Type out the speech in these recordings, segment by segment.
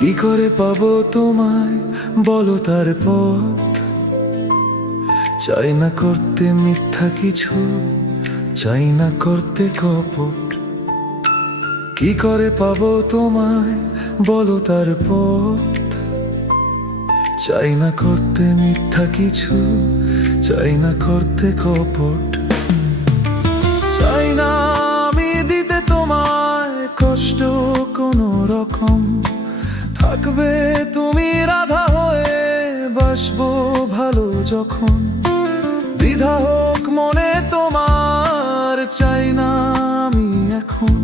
কি করে পাবো তোমায় বলো তার পথ। চাই না করতে মিথ্যা কিছু, চাই না করতে কপট। কি করে পাবো তোমায় বলো তার পথ। চাই না করতে মিথ্যা কিছু, চাই না করতে কপট। চাই না আমি দিতে তোমায় কষ্ট কোনো রকম। থাকবে তুমি রাধা হয়ে, বাসবো ভালো যখন। দ্বিধা হোক মনে তোমার, চাই না আমি এখন।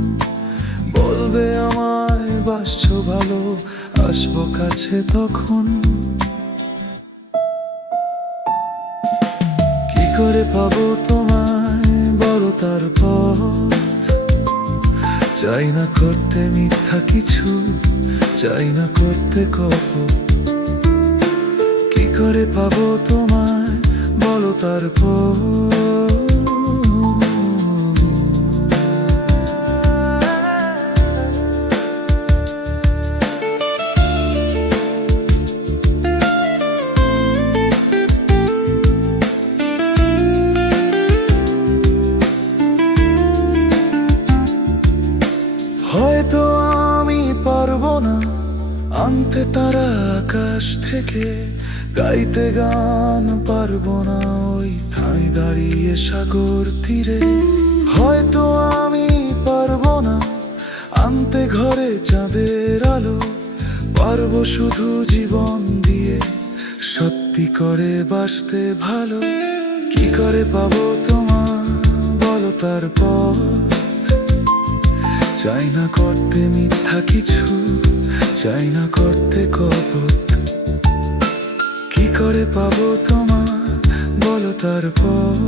বলবে আমায় বাসছো ভালো, আসবো কাছে তখন। কি করে পাবো তোমায় বলো তার পথ। চাই না করতে মিথ্যা কিছু, চাই না করতে কপট। কি করে পাবো তোমায় বলো তার পথ। হয়তো আমি পারবো না আনতে তারা আকাশ থেকে। গাইতে গান পারবো না ওই ঠাঁই দাঁড়িয়ে সাগর তীরে। হয়তো আমি পারবো না আনতে ঘরে চাঁদের আলো। পারবো শুধু জীবন দিয়ে সত্যি করে বাসতে ভালো। কি করে পাবো তোমার বলো তার পথ। চাই না করতে মিথ্যা কিছু, চাই না করতে কপট। কি করে পাবো তোমার বলো তার পথ।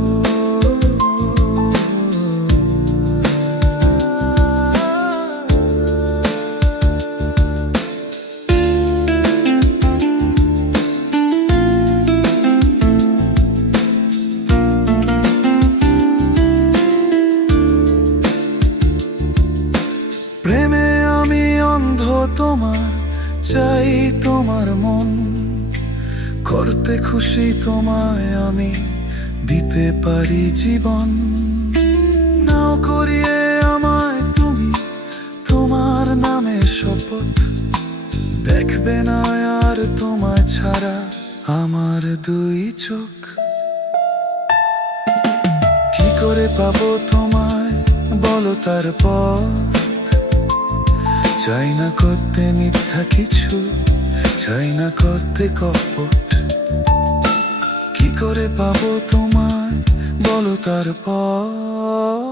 প্রেমে আমি অন্ধ তোমার, চাই তোমার মন। করতে খুশি তোমায় আমি, দিতে পারি জীবন। নাও করিয়ে আমায় তুমি তোমার নামে শপথ। দেখবে না আর তোমায় ছাড়া আমার দুই চোখ। কি করে পাবো তোমায় বলো তার পথ। চাই না করতে মিথ্যা কিছু, চাই না করতে কপট। কি করে পাবো তোমায় বলো তার পথ।